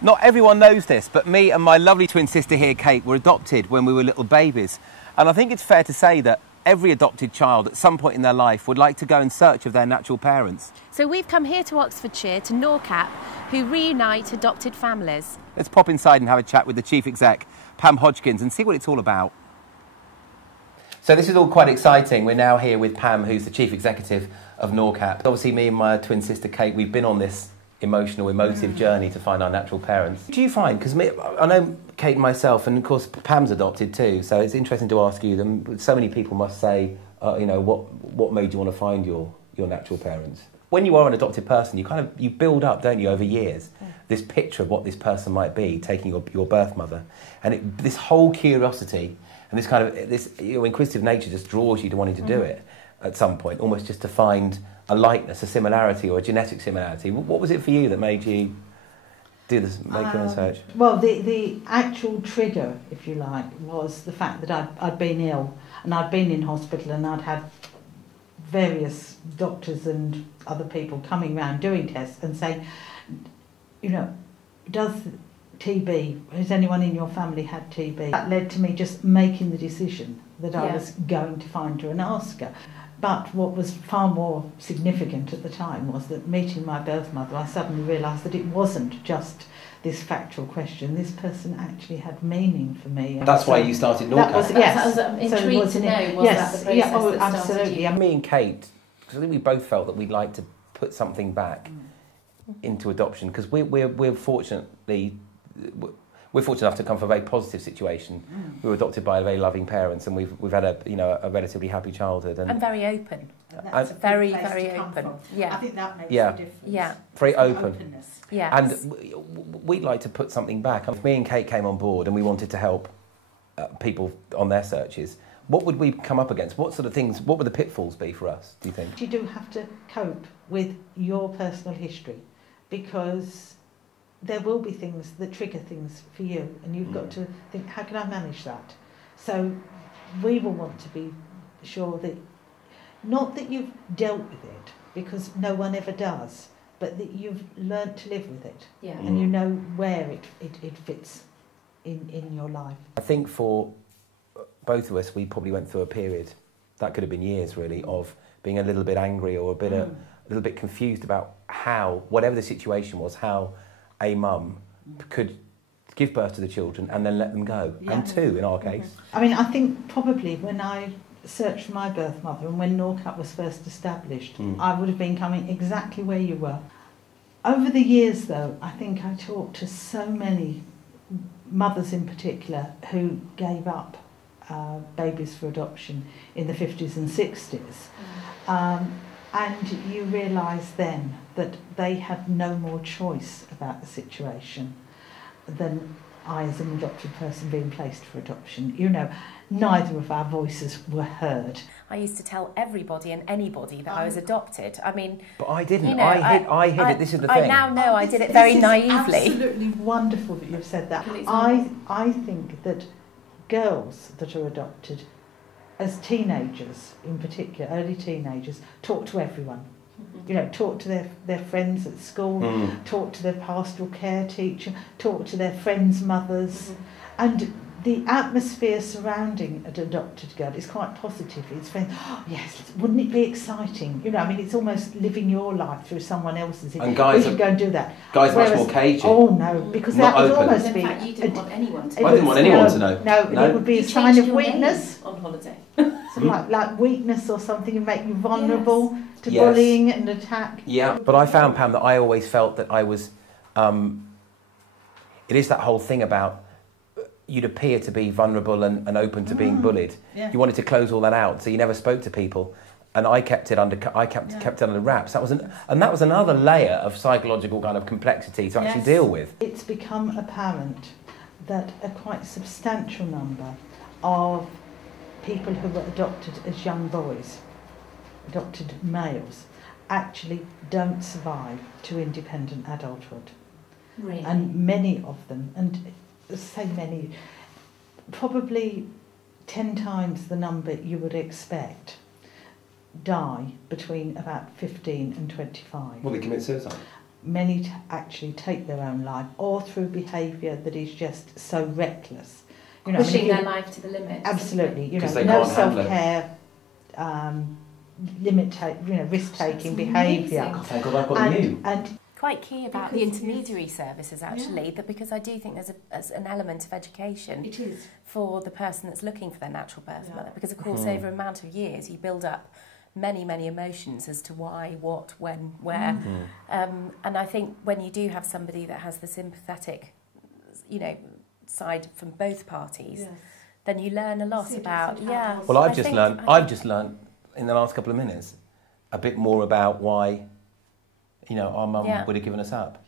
Not everyone knows this, but me and my lovely twin sister here, Kate, were adopted when we were little babies. And I think it's fair to say that every adopted child at some point in their life would like to go in search of their natural parents. So we've come here to Oxfordshire, to NORCAP, who reunite adopted families. Let's pop inside and have a chat with the chief exec, Pam Hodgkins, and see what it's all about. So this is all quite exciting. We're now here with Pam, who's the chief executive of NORCAP. Obviously, me and my twin sister, Kate, we've been on this emotive journey to find our natural parents. Do you find, because I know Kate and myself, and of course Pam's adopted too, so it's interesting to ask you, so many people must say, you know, what made you want to find your natural parents? When you are an adopted person, you build up, don't you, over years, this picture of what this person might be, taking your birth mother, and this whole curiosity and this kind of inquisitive nature just draws you to wanting to do it at some point, almost just to find a likeness, a similarity, or a genetic similarity. What was it for you that made you do this, make your research? Well, the actual trigger, if you like, was the fact that I'd been ill, and I'd been in hospital, and I'd had various doctors and other people coming around doing tests and saying, you know, has anyone in your family had TB? That led to me just making the decision that I was going to find her and ask her. But what was far more significant at the time was that meeting my birth mother, I suddenly realised that it wasn't just this factual question. This person actually had meaning for me. That's why you started NORCAP? Yes. I'm intrigued to know, was that the process that started absolutely. you? Me and Kate, because I think we both felt that we'd like to put something back into adoption, because we're fortunate enough to come from a very positive situation. We were adopted by very loving parents, and we've had a relatively happy childhood. And very open. That's very open. Yeah, I think that makes a difference. Yeah, very open. Openness. Yeah, and we'd like to put something back. If me and Kate came on board and we wanted to help people on their searches, what would we come up against? What sort of things? What would the pitfalls be for us, do you think? You do have to cope with your personal history, because there will be things that trigger things for you, and you've got to think, how can I manage that? So we will want to be sure that, not that you've dealt with it, because no one ever does, but that you've learnt to live with it, and you know where it fits in your life. I think for both of us, we probably went through a period, that could have been years really, of being a little bit angry or a little bit confused about how, whatever the situation was, how a mum could give birth to the children and then let them go, and two in our case. I mean, I think probably when I searched for my birth mother and when NORCAP was first established, I would have been coming exactly where you were. Over the years, though, I think I talked to so many mothers in particular who gave up babies for adoption in the 50s and 60s. And you realise then that they had no more choice about the situation than I, as an adopted person, being placed for adoption. You know, neither of our voices were heard. I used to tell everybody and anybody that I was adopted. I mean, but I didn't. You know, I hid it. This is the thing. I now know I did it very naively. It's absolutely wonderful that you've said that. I think that girls that are adopted, as teenagers in particular, early teenagers, talk to everyone. You know, talk to their friends at school, talk to their pastoral care teacher, talk to their friends' mothers. And the atmosphere surrounding an adopted girl is quite positive. It's very, oh, yes, wouldn't it be exciting? You know, I mean, it's almost living your life through someone else's. And guys we should go and do that. Guys are much more cagey. Oh, no, because not that would open. almost be... In fact, you didn't want anyone to know. I didn't want anyone to know. No, it would be a sign of weakness. On holiday. So like weakness or something, and make you vulnerable to bullying and attack. Yeah, but I found, Pam, that I always felt that I was... it is that whole thing about you'd appear to be vulnerable and open to being bullied. Yeah. You wanted to close all that out, so you never spoke to people. And I kept it under kept it under wraps. That was another layer of psychological kind of complexity to actually deal with. It's become apparent that a quite substantial number of people who were adopted as young boys, adopted males, actually don't survive to independent adulthood. Really? And many of them, and say many, probably 10 times the number you would expect, die between about 15 and 25. Well, they commit suicide. many actually take their own life, or through behaviour that is just so reckless. You know, Pushing their life to the limit. Absolutely, you know, they no can't handle it. self-care, risk-taking behaviour. Oh, thank God I've got you. And Quite key about the intermediary services, actually, that because I do think there's an element of education for the person that's looking for their natural birth mother, because of course over an amount of years you build up many emotions as to why, what, when, where, and I think when you do have somebody that has the sympathetic, you know, side from both parties, then you learn a lot about Well, I've just learned in the last couple of minutes a bit more about why, you know, our mum would have given us up.